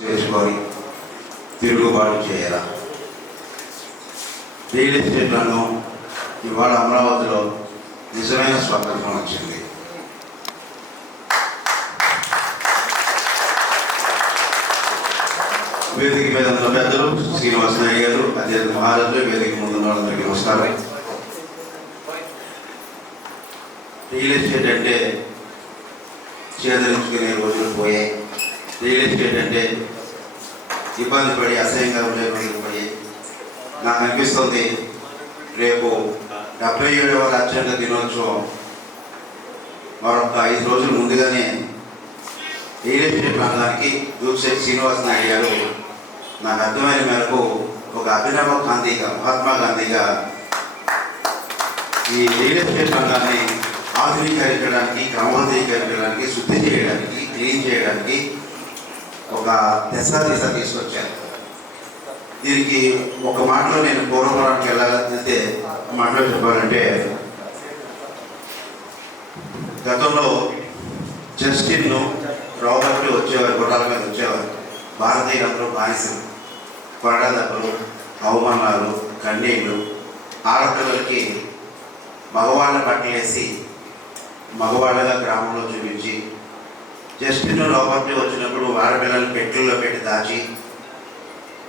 చేసుకొని తిరుగుబాటు చేయాల. రియల్ ఎస్టేట్ రంగం ఇవాళ అమరావతిలో నిజమైన స్వాతంత్రం వచ్చింది. వేదిక మీద ఉన్న పెద్దలు శ్రీనివాస నాయుడు గారు, అధ్యక్ష మహారాజు, వేదిక ముందున్న వాళ్ళందరికీ నమస్కారం. రియల్ ఎస్టేట్ అంటే చేదరించుకునే రోజులు పోయాయి. రియల్ ఎస్టేట్ అంటే ఇబ్బంది పడి అసహ్యంగా ఉండే రోజులు పోయాయి. నాకు అనిపిస్తుంది రేపు 77వ రాజ్యాంగ దినోత్సవం మరొక 5 రోజుల ముందుగానే రియల్ ఎస్టేట్ రంగానికి దూక్షేట్ శ్రీనివాస నాయుడు గారు నాకు అర్థమైన మేరకు ఒక అభినవ గాంధీగా, మహాత్మా గాంధీగా ఈ రియల్ ఎస్టేట్ రంగాన్ని ఆధునీకరించడానికి, క్రమబద్ధీకరించడానికి, శుద్ధి చేయడానికి, క్లీన్ చేయడానికి ఒక దిశ తీసుకొచ్చారు. దీనికి ఒక మాటలో నేను పూర్వపురానికి వెళ్ళాలంటే మాటలో చెప్పాలంటే, గతంలో జస్టిన్ రాబర్ట్ వచ్చేవారు, గుర్రాల మీద వచ్చేవారు. భారతీయులందరూ బానిసలు, కొరడదెబ్బలు, అవమానాలు, కన్నీళ్ళు, ఆడపిల్లలకి మగవాళ్ళ బట్టలేసి మగవాళ్ళగా గ్రామంలో చూపించి, జస్టిన్ రాబర్ట్ వచ్చినప్పుడు ఆడపిల్లలు పెట్టెల్లో పెట్టి దాచి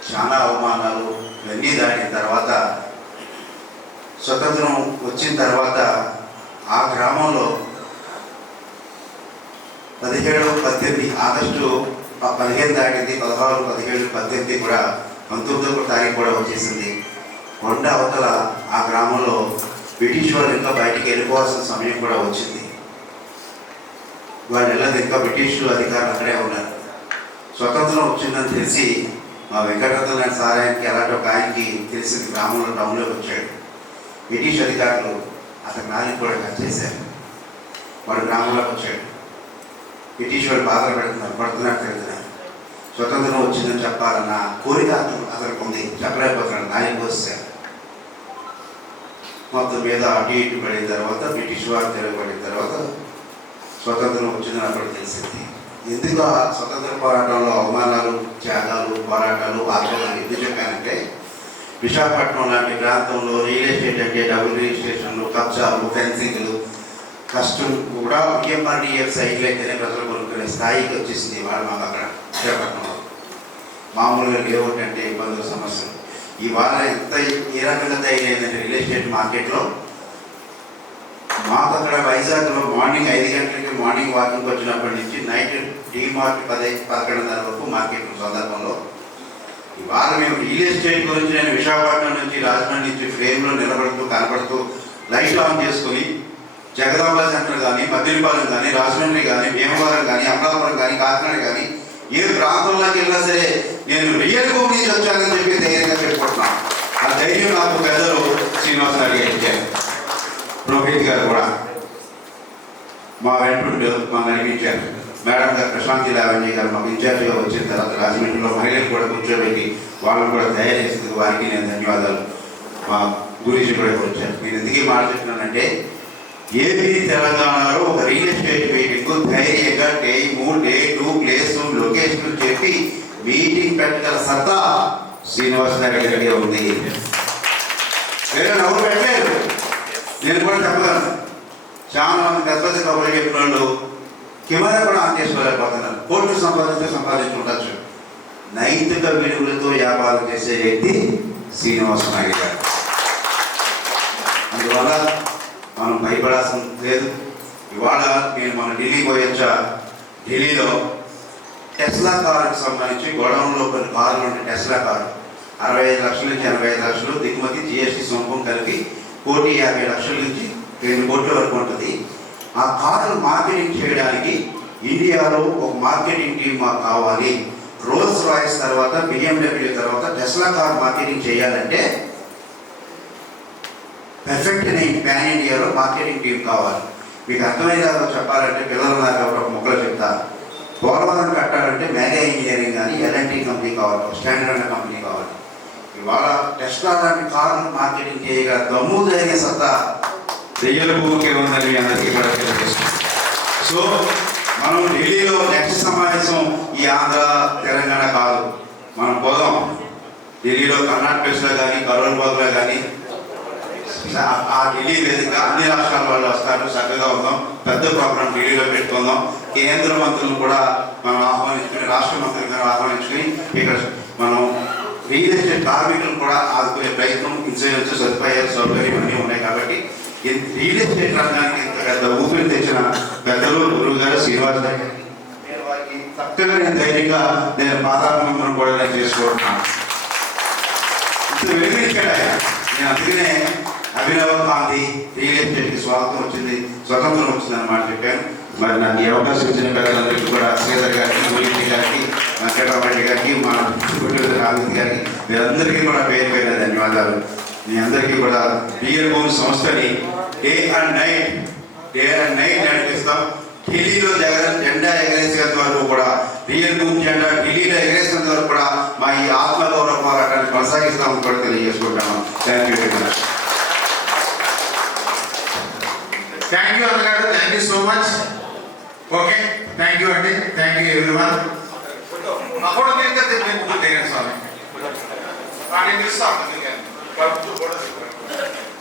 చాలా అవమానాలు ఇవన్నీ దాటిన తర్వాత స్వతంత్రం వచ్చిన తర్వాత ఆ గ్రామంలో 17-18 ఆగస్టు 15 దాటింది, 16, 17, 18 కూడా 19వ తారీఖు కూడా వచ్చేసింది. కొండ అవతల ఆ గ్రామంలో బ్రిటిష్ వాళ్ళు ఇంకా బయటికి వెళ్ళిపోవాల్సిన సమయం కూడా వచ్చింది. వాళ్ళు వెళ్ళదు, ఇంకా బ్రిటిష్ అధికారులు అక్కడే ఉన్నారు. స్వతంత్రం వచ్చిందని తెలిసి మా వెంకటరత్న సారాయనికి అలాంటి ఒక ఆయనకి తెలిసింది, గ్రామంలో టౌన్లోకి వచ్చాడు. బ్రిటిష్ అధికారులు అతని నాలుగు కూడా కట్ చేశారు. వాడు గ్రామంలోకి వచ్చాడు. బ్రిటిష్ వాళ్ళు బాధలు పడుతున్నారు తిరుగుతున్నారు. స్వతంత్రం వచ్చిందని చెప్పాలన్న కోరిక అతనికి ఉంది, చెప్పలేకపోతున్నాడు. నాలుగు వచ్చారు. మొత్తం మీద అటు ఇటు పడిన తర్వాత బ్రిటిష్ వారు తిరగబడిన తర్వాత స్వతంత్రం వచ్చిందని అప్పుడు తెలిసింది. ఎందుకు ఆ స్వతంత్ర పోరాటంలో అవమానాలు, త్యాగాలు, పోరాటాలు, ఆందోళనలు ఎందుకు చెప్పానంటే, విశాఖపట్నం లాంటి ప్రాంతంలో రియల్ ఎస్టేట్ అంటే డబుల్ రిజిస్ట్రేషన్లు, కబ్జాలు, ఫెన్సింగ్లు, కష్టం కూడా పిఎంఆర్డిఎఫ్ సైట్లు అయితేనే ప్రజలు కొనుక్కునే స్థాయికి వచ్చేసింది. వాళ్ళు మాకు అక్కడ విశాఖపట్నంలో మామూలుగా లేఅవుట్ అంటే ఇబ్బందుల సమస్యలు. ఇవాళ ఎంత ఏ రకంగా తయారైందంటే రియల్ ఎస్టేట్ మార్కెట్లో, మాకు అక్కడ వైజాగ్లో మార్నింగ్ 5 గంటలకి మార్నింగ్ వాకింగ్ వచ్చినప్పటి నుంచి నైట్ డీమార్ట్ 10-11 వరకు మార్కెట్ సందర్భంలో ఇవాళ మేము రియల్ ఎస్టేట్ గురించి నేను విశాఖపట్నం నుంచి, రాజమండ్రి నుంచి ఫ్రేమ్లో నిలబడుతూ కనబడుతూ లైట్ ఆన్ చేసుకుని జగదాంబ సెంటర్ కానీ, మద్దిలపాలెం కానీ, రాజమండ్రి కానీ, భీమవరం కానీ, అమలాపురం కానీ, కాకినాడ కానీ ఏ ప్రాంతంలోకి వెళ్ళినా సరే నేను రియల్ భూమి నుంచి వచ్చానని చెప్పి ధైర్యంగా చెప్పుకుంటున్నాను. ఆ ధైర్యం నాకు పెద్దలు శ్రీనివాస నాయుడు గారు ఇచ్చారు. రోహిత్ గారు కూడా మా వెంటుంటూ మాకు నడిపించారు. మేడం గారు ప్రశాంతి లావణ్య గారు మాకు ఇన్ఛార్జిగా వచ్చిన తర్వాత రాజమండ్రిలో మహిళలు కూడా కూర్చోబెట్టి వాళ్ళని కూడా తయారు చేసింది. వారికి నేను ధన్యవాదాలు. మా గురించి కూడా వచ్చారు. నేను ఎందుకు మాట చెప్తున్నానంటే, ఏపీ తెలంగాణలో ఒక రియల్ ఎస్టేట్ మీటింగ్ ధైర్యంగా టైము, డేటు, ప్లేసు, లొకేషన్ చెప్పి మీటింగ్ పెట్టగల సత్తా శ్రీనివాస నాయుడు గారికి ఉంది. వేరే ఎవరు పెట్టలేదు. నేను కూడా చెప్పగలను. చాలా మంది పెద్ద పెద్ద కబుర్లు చెప్పిన వాళ్ళు కెమెరా కూడా ఆన్ చేసుకోలేకపోతున్నారు. కోట్లు సంపాదించుండొచ్చు. నైతిక విలువలతో వ్యాపారం చేసే వ్యక్తి శ్రీనివాస నాయుడు గారు. అందువల్ల మనం భయపడాల్సిన లేదు. ఇవాళ నేను మన ఢిల్లీ పోయొచ్చా, ఢిల్లీలో టెస్లా కారుకు సంబంధించి గోడౌన్లో కొన్ని కార్లు ఉంటాయి. టెస్లా కారు 65 లక్షల నుంచి 85 లక్షలు దిగుమతి, జిఎస్టీ సొంపం కలిపి 1,50,00,000 నుంచి 2 కోట్ల వరకు ఉంటుంది. ఆ కార్లు మార్కెటింగ్ చేయడానికి ఇండియాలో ఒక మార్కెటింగ్ టీం మాకు కావాలి. రోల్స్ రాయిస్ తర్వాత, BMW తర్వాత టెస్లా కార్ మార్కెటింగ్ చేయాలంటే పర్ఫెక్ట్ ప్యాన్ ఇండియాలో మార్కెటింగ్ టీం కావాలి. మీకు అర్థమయ్యేలా చెప్పాలంటే, పిల్లలు నాకు ఒక మొక్కలు చెప్తారు. పోలవరం కట్టాలంటే మేఘా ఇంజనీరింగ్ కానీ ఎల్ఎన్టీ కంపెనీ కావాలి, స్టాండర్డ్ అనే కంపెనీ కావాలి. ఇవాళ టెస్లా లాంటి కార్లు మార్కెటింగ్ చేయగల దమ్ము ధైర్య సత్తా రియల్ భూమికి ఉందని అందరికీ కూడా తెలియజేస్తుంది. సో మనం ఢిల్లీలో నెక్స్ట్ సమావేశం ఈ ఆంధ్ర తెలంగాణ ఢిల్లీలో కర్ణాటక ప్లేస్లో కానీ కరోల్బాగ్లో కానీ ఆ ఢిల్లీ వేదిక అన్ని రాష్ట్రాల వాళ్ళు వస్తారు. చక్కగా ఉందాం, పెద్ద ప్రోగ్రాం ఢిల్లీలో పెట్టుకుందాం. కేంద్ర మంత్రులను కూడా మనం ఆహ్వానించుకుని, రాష్ట్ర మంత్రులను ఆహ్వానించుకుని ఇక్కడ మనం రియల్ ఎస్టేట్ కార్మికులను కూడా ఆదుకునే ప్రయత్నం, ఇన్సూరెన్స్ సదుపాయాలు సౌకర్యం అన్నీ ఉన్నాయి. కాబట్టి రియల్ ఎస్టేట్ రంగానికి ఇంత పెద్ద ఊపిరి తెచ్చిన పెద్దలు గురువు గారు శ్రీనివాస్ గారు, నేను వారికి చక్కగా ధైర్యంగా నేను పాదాభివందనం కూడా నేను చేసుకుంటున్నాను. ఇంత వెలిగించాడు ఆయన. నేను అందుకనే అభినవ గాంధీ రియల్ ఎస్టేట్కి స్వాగతం వచ్చింది, స్వతంత్రం వచ్చింది అన్నమాట చెప్పాను. మరి నాకు ఈ అవకాశం ఇచ్చిన పెద్దలందరికీ కూడా శ్రీధర్ గారికి, గురించి గారికి, వెంకటరామరెడ్డి గారికి, మా రామతి గారికి, మీరందరికీ కూడా పేరు పేరు ధన్యవాదాలు. మీ అందరికీ కూడా రియల్ భూమి సంస్థని డే అండ్ నైట్ నడిపిస్తాం. ఢిల్లీలో జెండా ఎగరేసేంత వరకు కూడా, రియల్ భూమి జెండా ఢిల్లీలో ఎగరేసేంత వరకు కూడా మా ఈ ఆత్మగౌరవ పోరాటాన్ని కొనసాగిస్తామని కూడా తెలియజేసుకుంటాము. Thank you very much. Thank you అన్నగారు, thank you so much. Okay, thank you అండి, థ్యాంక్ యూ ఎవ్రీవన్. అప్పుడు స్వామి నేను పిలుస్తాను.